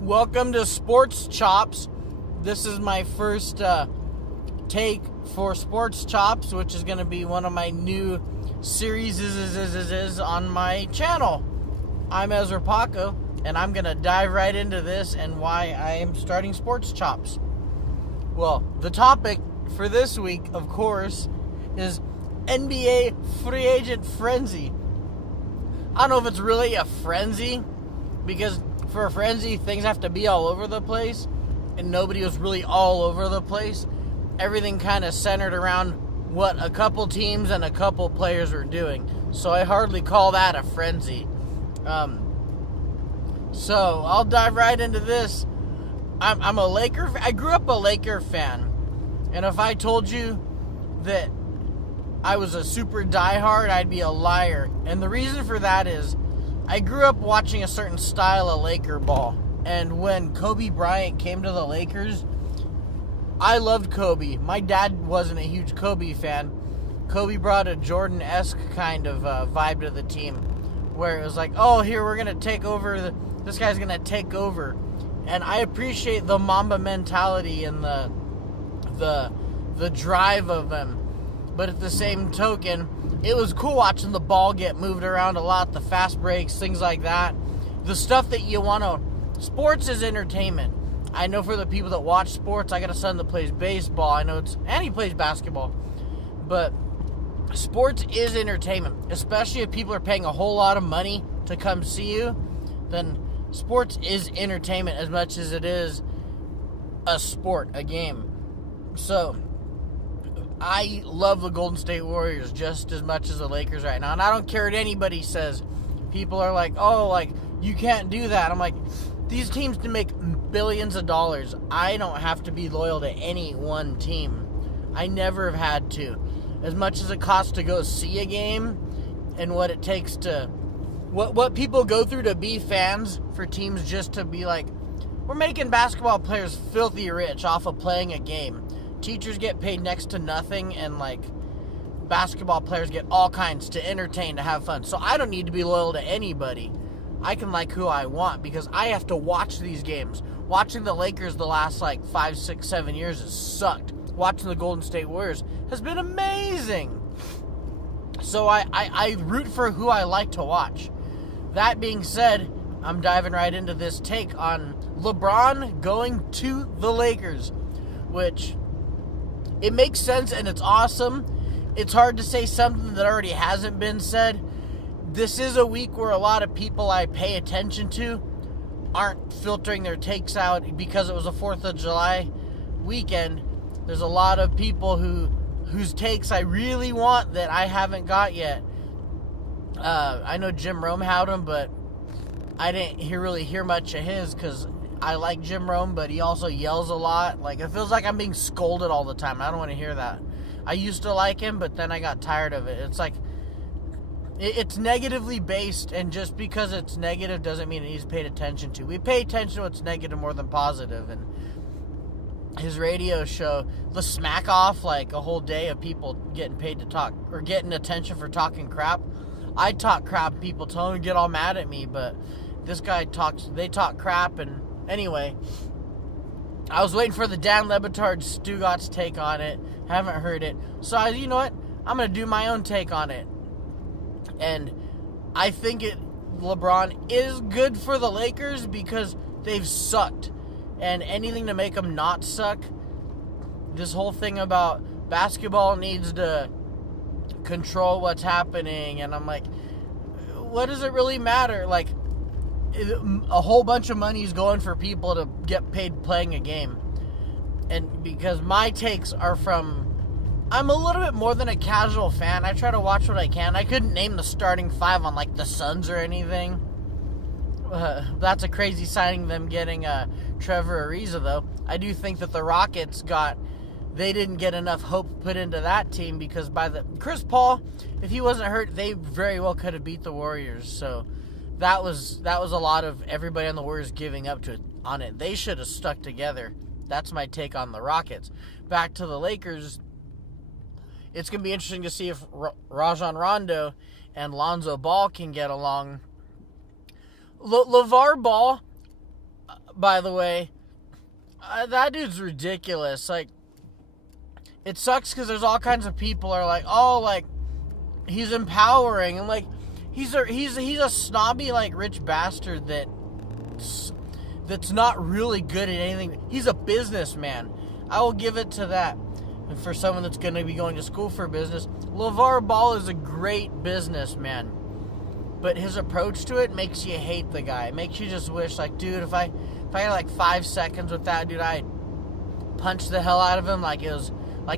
Welcome to Sports Chops. This is my first take for Sports Chops, which is going to be one of my new series on my channel. I'm Ezra Paco, and I'm going to dive right into this and why I am starting Sports Chops. Well, the topic for this week, of course, is NBA free agent frenzy. I don't know if it's really a frenzy, because for a frenzy, things have to be all over the place, and nobody was really all over the place. Everything kind of centered around what a couple teams and a couple players were doing. So I hardly call that a frenzy. So I'll dive right into this. I'm a Laker. I grew up a Laker fan, and if I told you that I was a super diehard, I'd be a liar. And the reason for that is I grew up watching a certain style of Laker ball. And when Kobe Bryant came to the Lakers, I loved Kobe. My dad wasn't a huge Kobe fan. Kobe brought a Jordan-esque kind of vibe to the team, where it was like, oh, here, we're going to take over. This guy's going to take over. And I appreciate the Mamba mentality and the drive of him. But at the same token, it was cool watching the ball get moved around a lot, the fast breaks, things like that. The stuff that you want to... Sports is entertainment. I know for the people that watch sports, I got a son that plays baseball. And he plays basketball. But sports is entertainment, especially if people are paying a whole lot of money to come see you. Then sports is entertainment as much as it is a sport, a game. So I love the Golden State Warriors just as much as the Lakers right now. And I don't care what anybody says. People are like, oh, like, you can't do that. I'm like, these teams can make billions of dollars. I don't have to be loyal to any one team. I never have had to. As much as it costs to go see a game and what it takes to... What people go through to be fans for teams just to be like, we're making basketball players filthy rich off of playing a game. Teachers get paid next to nothing, and like basketball players get all kinds to entertain, to have fun. So I don't need to be loyal to anybody. I can like who I want because I have to watch these games. Watching the Lakers the last like 5, 6, 7 years has sucked. Watching the Golden State Warriors has been amazing. So I root for who I like to watch. That being said, I'm diving right into this take on LABron going to the Lakers, which... it makes sense and it's awesome. It's hard to say something that already hasn't been said. This is a week where a lot of people I pay attention to aren't filtering their takes out because it was a 4th of July weekend. There's a lot of people whose takes I really want that I haven't got yet. I know Jim Rome had them, but I didn't really hear much of his because I like Jim Rome, but he also yells a lot. Like, it feels like I'm being scolded all the time. I don't want to hear that. I used to like him, but then I got tired of it. It's like, it's negatively based, and just because it's negative doesn't mean it needs paid attention to. We pay attention to what's negative more than positive, and his radio show, the smack off, like a whole day of people getting paid to talk, or getting attention for talking crap. I talk crap, people tell me to get all mad at me, but this guy they talk crap, and anyway, I was waiting for the Dan Le Batard Stugatz take on it. Haven't heard it. So you know what? I'm going to do my own take on it. And I think LeBron is good for the Lakers because they've sucked. And anything to make them not suck. This whole thing about basketball needs to control what's happening. And I'm like, what does it really matter? Like, a whole bunch of money is going for people to get paid playing a game. And because my takes are from... I'm a little bit more than a casual fan. I try to watch what I can. I couldn't name the starting 5 on, like, the Suns or anything. That's a crazy signing, them getting Trevor Ariza, though. I do think that the Rockets they didn't get enough hope put into that team because Chris Paul, if he wasn't hurt, they very well could have beat the Warriors. So that was a lot of everybody on the Warriors giving up on it. They should have stuck together. That's my take on the Rockets. Back to the Lakers. it's going to be interesting to see if Rajon Rondo and Lonzo Ball can get along. LeVar Ball, by the way, that dude's ridiculous. Like, it sucks because there's all kinds of people are like, oh, like, he's empowering. And, like, he's a snobby, like, rich bastard that's not really good at anything. He's a businessman. I will give it to that. And for someone that's going to be going to school for business, LeVar Ball is a great businessman. But his approach to it makes you hate the guy. It makes you just wish, like, dude, if I had like 5 seconds with that dude, I'd punch the hell out of him like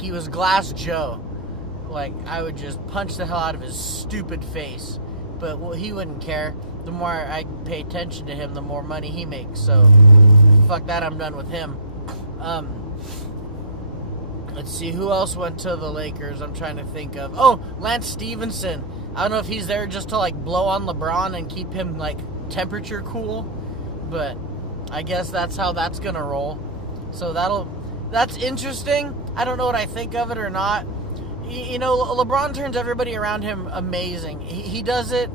he was Glass Joe. Like, I would just punch the hell out of his stupid face. But he wouldn't care. The more I pay attention to him, the more money he makes. So, fuck that, I'm done with him. Let's see, who else went to the Lakers? I'm trying to think of. Oh, Lance Stevenson. I don't know if he's there just to, like, blow on LeBron and keep him, like, temperature cool. But I guess that's how that's going to roll. So that's interesting. I don't know what I think of it or not. You know, LeBron turns everybody around him amazing. He does it.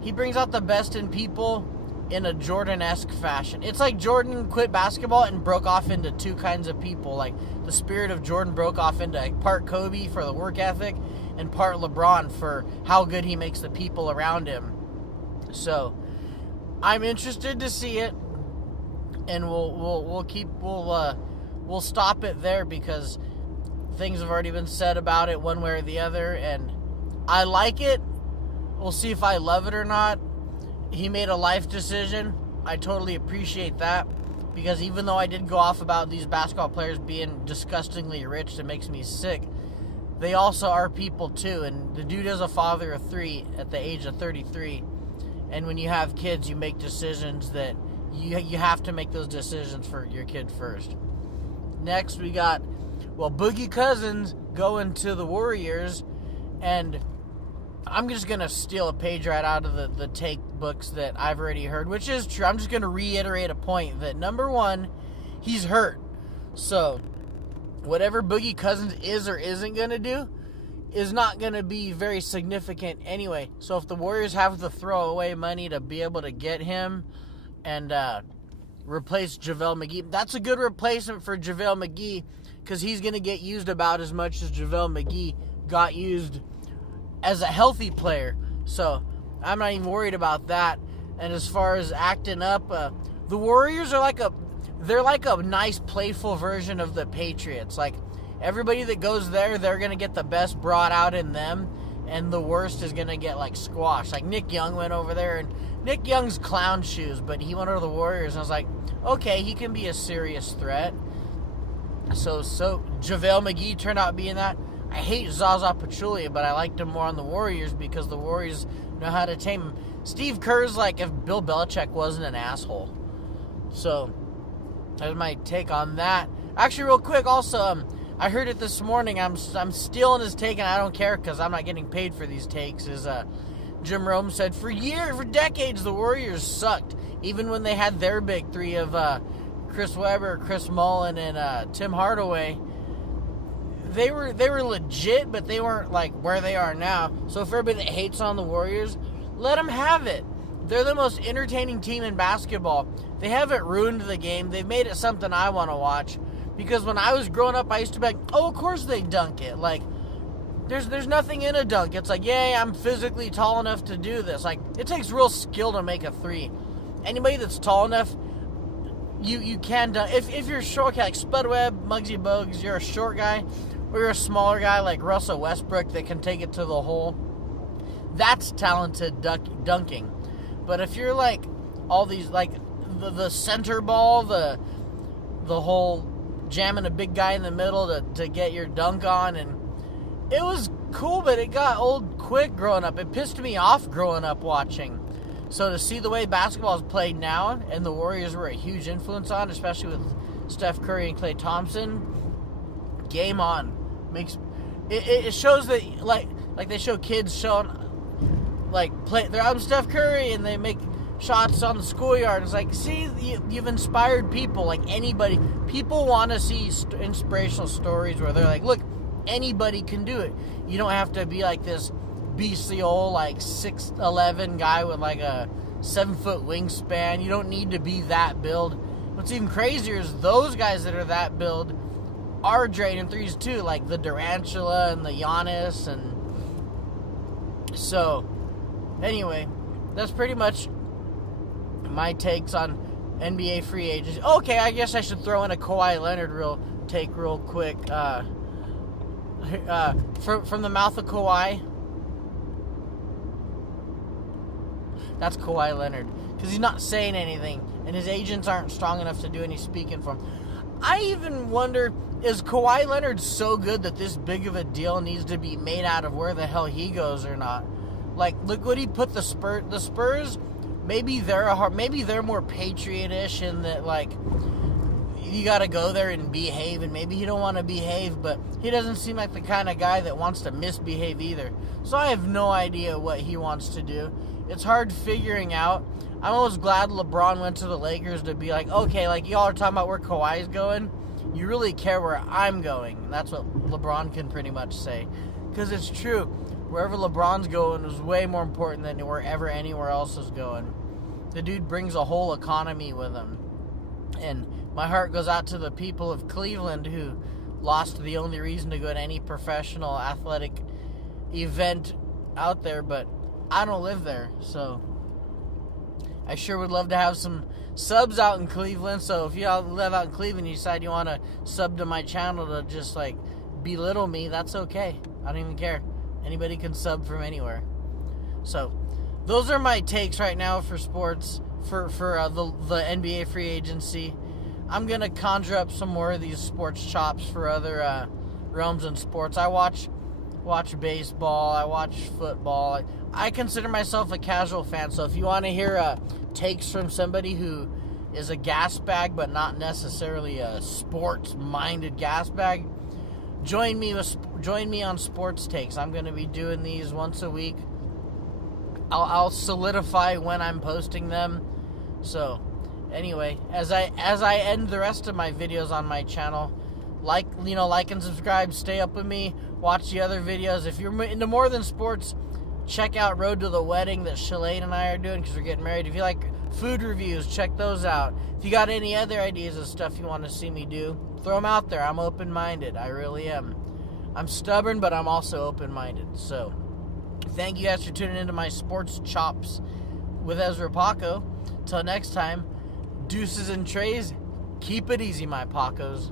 He brings out the best in people in a Jordan-esque fashion. It's like Jordan quit basketball and broke off into two kinds of people. Like, the spirit of Jordan broke off into part Kobe for the work ethic and part LeBron for how good he makes the people around him. So, I'm interested to see it, and we'll stop it there because things have already been said about it one way or the other, and I like it. We'll see if I love it or not. He made a life decision. I totally appreciate that, because even though I did go off about these basketball players being disgustingly rich, that makes me sick, they also are people too. And the dude is a father of 3 at the age of 33. And when you have kids, you make decisions that you have to make those decisions for your kid first. Next, we got, Boogie Cousins going to the Warriors, and I'm just going to steal a page right out of the take books that I've already heard, which is true. I'm just going to reiterate a point that, number one, he's hurt. So, whatever Boogie Cousins is or isn't going to do is not going to be very significant anyway. So, if the Warriors have to throw away money to be able to get him and replace JaVale McGee, that's a good replacement for JaVale McGee, because he's going to get used about as much as JaVale McGee got used as a healthy player. So I'm not even worried about that. And as far as acting up, the Warriors are like a nice playful version of the Patriots. Like, everybody that goes there, they're going to get the best brought out in them, and the worst is going to get, like, squashed. Like, Nick Young went over there, and Nick Young's clown shoes, but he went over to the Warriors, and I was like, okay, he can be a serious threat. So JaVale McGee turned out being that. I hate Zaza Pachulia, but I liked him more on the Warriors because the Warriors know how to tame him. Steve Kerr's like if Bill Belichick wasn't an asshole. So, that's my take on that. Actually, real quick, also, I heard it this morning. I'm stealing his take, and I don't care because I'm not getting paid for these takes. Jim Rome said, for decades, the Warriors sucked. Even when they had their big three of Chris Webber, Chris Mullin, and Tim Hardaway, they were legit, but they weren't like where they are now. So if everybody that hates on the Warriors, let them have it. They're the most entertaining team in basketball. They haven't ruined the game. They've made it something I want to watch. Because when I was growing up, I used to be like, oh, of course they dunk it. Like, there's nothing in a dunk. It's like, yay, I'm physically tall enough to do this. Like, it takes real skill to make a three. Anybody that's tall enough, you can dunk. If you're short, like Spud Webb, Muggsy Bogues, you're a short guy, or you're a smaller guy like Russell Westbrook that can take it to the hole, that's talented dunking. But if you're like all these, like the center ball, the whole jamming a big guy in the middle to get your dunk on, and it was cool, but it got old quick growing up. It pissed me off growing up watching. So to see the way basketball is played now, and the Warriors were a huge influence on, especially with Steph Curry and Klay Thompson, game on. It shows that like they show kids showing they're out with Steph Curry and they make shots on the schoolyard. It's like, see, you've inspired people. Like anybody, people want to see inspirational stories where they're like, look, anybody can do it. You don't have to be like this beastly old, like 6'11" guy with like a 7-foot wingspan. You don't need to be that build. What's even crazier is those guys that are that build are draining threes too, like the Durantula and the Giannis. And so, anyway, that's pretty much my takes on NBA free agents. Okay, I guess I should throw in a Kawhi Leonard real quick. From the mouth of Kawhi. That's Kawhi Leonard. Because he's not saying anything. And his agents aren't strong enough to do any speaking for him. I even wonder, is Kawhi Leonard so good that this big of a deal needs to be made out of where the hell he goes or not? Like, look what he put the Spurs, maybe they're more patriot-ish in that, like, you got to go there and behave, and maybe he don't want to behave, but he doesn't seem like the kind of guy that wants to misbehave either. So I have no idea what he wants to do. It's hard figuring out. I'm almost glad LeBron went to the Lakers to be like, okay, like y'all are talking about where Kawhi's going. You really care where I'm going. And that's what LeBron can pretty much say. Because it's true. Wherever LeBron's going is way more important than wherever anywhere else is going. The dude brings a whole economy with him. And my heart goes out to the people of Cleveland who lost the only reason to go to any professional athletic event out there. But I don't live there, so I sure would love to have some subs out in Cleveland. So if you all live out in Cleveland, you decide you want to sub to my channel to just like belittle me, that's okay. I don't even care. Anybody can sub from anywhere. So those are my takes right now for sports, for the NBA free agency. I'm gonna conjure up some more of these sports chops for other realms in sports. I watch baseball. I watch football. I consider myself a casual fan, so if you want to hear takes from somebody who is a gas bag but not necessarily a sports-minded gas bag, join me on Sports Takes. I'm going to be doing these once a week. I'll solidify when I'm posting them. So, anyway, as I end the rest of my videos on my channel, like and subscribe, stay up with me, watch the other videos. If you're into more than sports, check out Road to the Wedding that Shalane and I are doing because we're getting married. If you like food reviews, check those out. If you got any other ideas of stuff you want to see me do, throw them out there. I'm open-minded. I really am. I'm stubborn, but I'm also open-minded. So, thank you guys for tuning into my Sports Chops with Ezra Paco. Till next time, deuces and trays. Keep it easy, my Pacos.